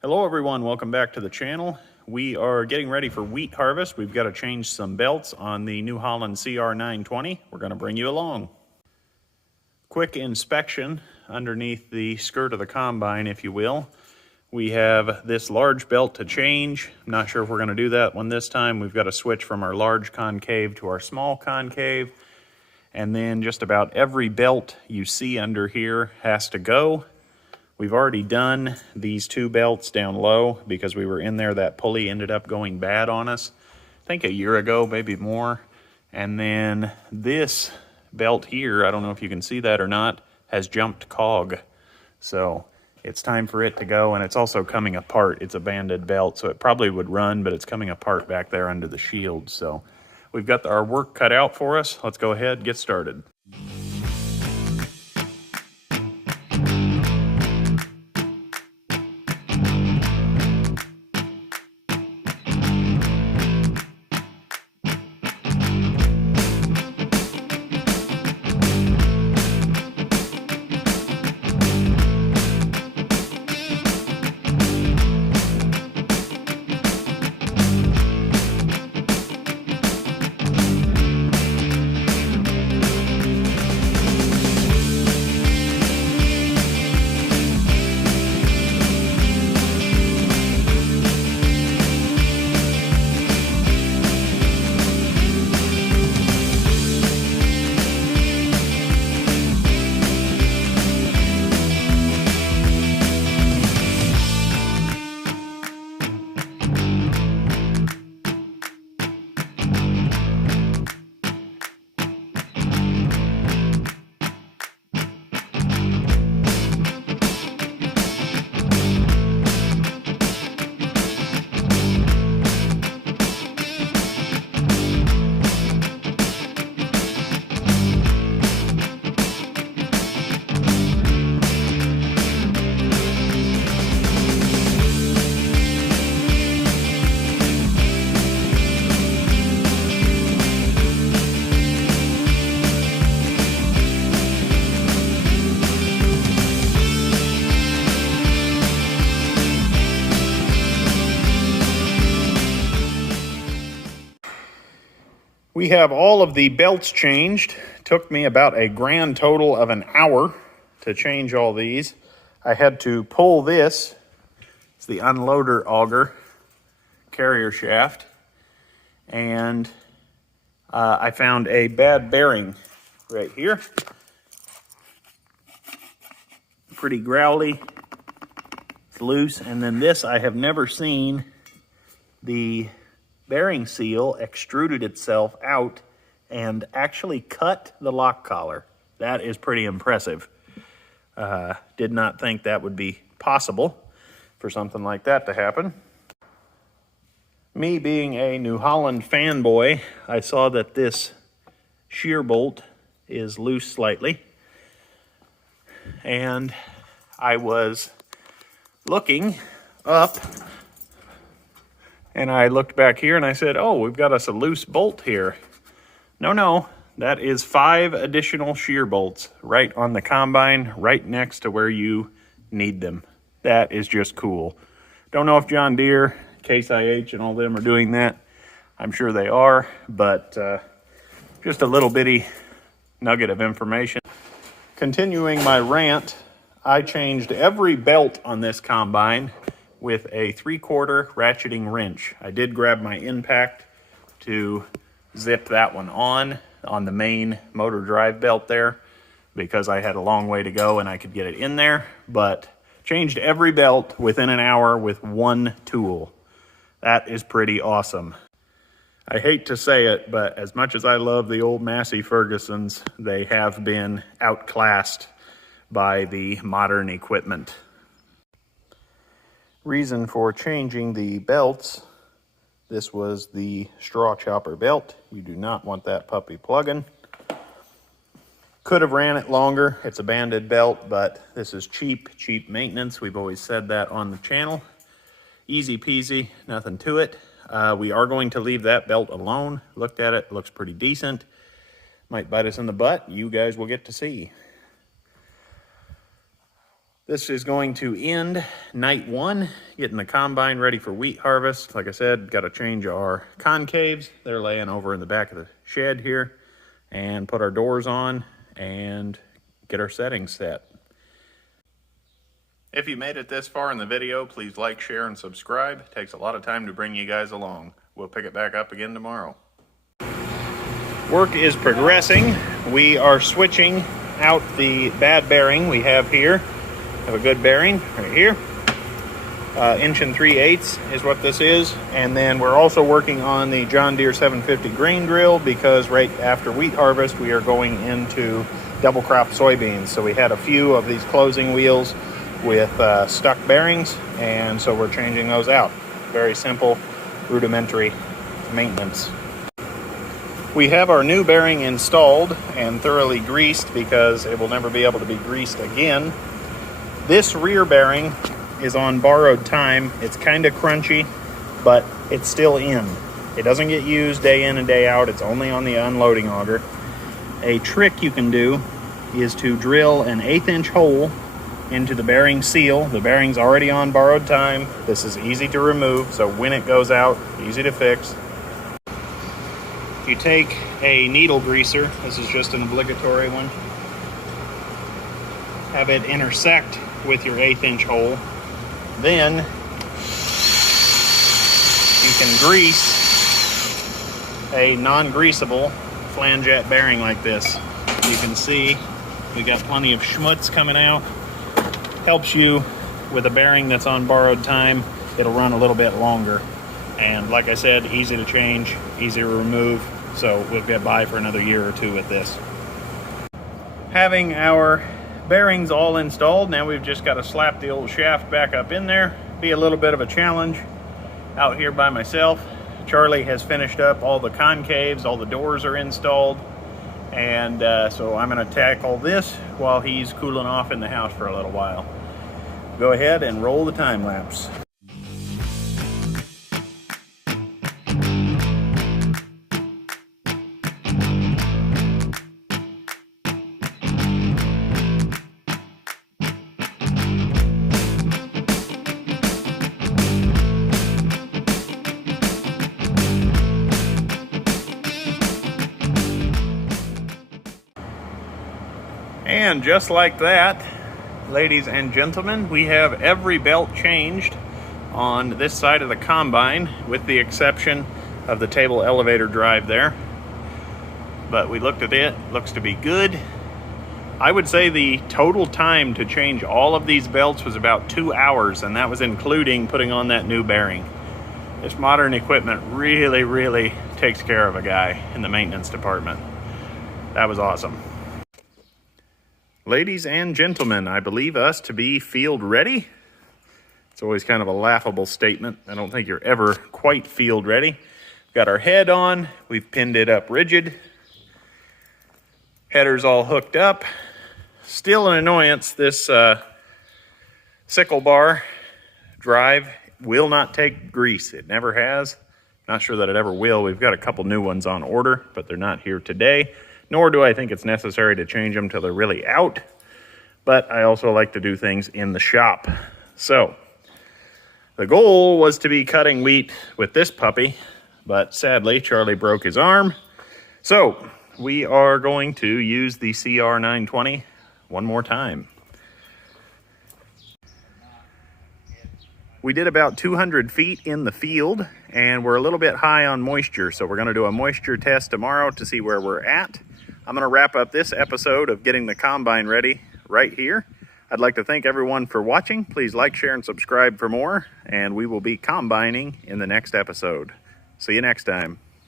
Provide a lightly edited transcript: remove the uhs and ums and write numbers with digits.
Hello everyone, welcome back to the channel. We are getting ready for wheat harvest. We've got to change some belts on the New Holland CR920. We're going to bring you along. Quick inspection underneath the skirt of the combine, if you will. We have this large belt to change. I'm not sure if we're going to do that one this time. We've got to switch from our large concave to our small concave. And then just about every belt you see under here has to go. We've already done these two belts down low because we were in there. That pulley ended up going bad on us, I think a year ago, maybe more. And then this belt here, I don't know if you can see that or not, has jumped cog. So it's time for it to go, and it's also coming apart. It's a banded belt, so it probably would run, but it's coming apart back there under the shield. So we've got our work cut out for us. Let's go ahead and get started. We have all of the belts changed. It took me about a grand total of an hour to change all these. I had to pull this. It's the unloader auger carrier shaft. And I found a bad bearing right here. Pretty growly. It's loose. And then this, I have never seen the bearing seal extruded itself out and actually cut the lock collar. That is pretty impressive. Did not think that would be possible for something like that to happen. Me being a New Holland fanboy, I saw that this shear bolt is loose slightly, and I was looking up and I looked back here and I said, oh, we've got us a loose bolt here. No, that is 5 additional shear bolts right on the combine, right next to where you need them. That is just cool. Don't know if John Deere, Case IH, and all them are doing that. I'm sure they are, but just a little bitty nugget of information. Continuing my rant, I changed every belt on this combine with a 3/4 ratcheting wrench. I did grab my impact to zip that one on the main motor drive belt there because I had a long way to go and I could get it in there, but changed every belt within an hour with one tool. That is pretty awesome. I hate to say it, but as much as I love the old Massey Fergusons, they have been outclassed by the modern equipment. Reason for changing the belts, this was the straw chopper belt. You do not want that puppy plugging. Could have ran it longer. It's a banded belt, but this is cheap maintenance. We've always said that on the channel. Easy peasy, nothing to it. We are going to leave that belt alone. Looked at it, looks pretty decent. Might bite us in the butt. You guys will get to see. This is going to end night one, getting the combine ready for wheat harvest. Like I said, got to change our concaves. They're laying over in the back of the shed here, and put our doors on and get our settings set. If you made it this far in the video, please like, share, and subscribe. It takes a lot of time to bring you guys along. We'll pick it back up again tomorrow. Work is progressing. We are switching out the bad bearing we have here. Have a good bearing right here. 1 3/8 is what this is. And then we're also working on the John Deere 750 grain drill, because right after wheat harvest we are going into double crop soybeans. So we had a few of these closing wheels with stuck bearings, and so we're changing those out. Very simple, rudimentary maintenance. We have our new bearing installed and thoroughly greased, because it will never be able to be greased again. This rear bearing is on borrowed time. It's kind of crunchy, but it's still in. It doesn't get used day in and day out. It's only on the unloading auger. A trick you can do is to drill an 1/8 inch hole into the bearing seal. The bearing's already on borrowed time. This is easy to remove, so when it goes out, easy to fix. You take a needle greaser. This is just an obligatory one. Have it intersect with your 1/8 inch hole. Then you can grease a non-greasable flange bearing like this. You can see we got plenty of schmutz coming out. Helps you with a bearing that's on borrowed time. It'll run a little bit longer. And like I said, easy to change, easy to remove. So we'll get by for another year or two with this. Having our bearings all installed, now we've just got to slap the old shaft back up in there. Be a little bit of a challenge out here by myself. Charlie has finished up all the concaves, all the doors are installed, and so I'm going to tackle this while he's cooling off in the house for a little while. Go ahead and roll the time lapse. And just like that, ladies and gentlemen, we have every belt changed on this side of the combine, with the exception of the table elevator drive there. But we looked at it, looks to be good. I would say the total time to change all of these belts was about 2 hours, and that was including putting on that new bearing. This modern equipment really takes care of a guy in the maintenance department. That was awesome. Ladies and gentlemen, I believe us to be field ready. It's always kind of a laughable statement. I don't think you're ever quite field ready. We've got our head on. We've pinned it up rigid. Header's all hooked up. Still an annoyance. This sickle bar drive will not take grease. It never has. Not sure that it ever will. We've got a couple new ones on order, but they're not here today. Nor do I think it's necessary to change them till they're really out. But I also like to do things in the shop. So, the goal was to be cutting wheat with this puppy, but sadly, Charlie broke his arm. So, we are going to use the CR920 one more time. We did about 200 feet in the field, and we're a little bit high on moisture, so we're going to do a moisture test tomorrow to see where we're at. I'm going to wrap up this episode of getting the combine ready right here. I'd like to thank everyone for watching. Please like, share, and subscribe for more, and we will be combining in the next episode. See you next time.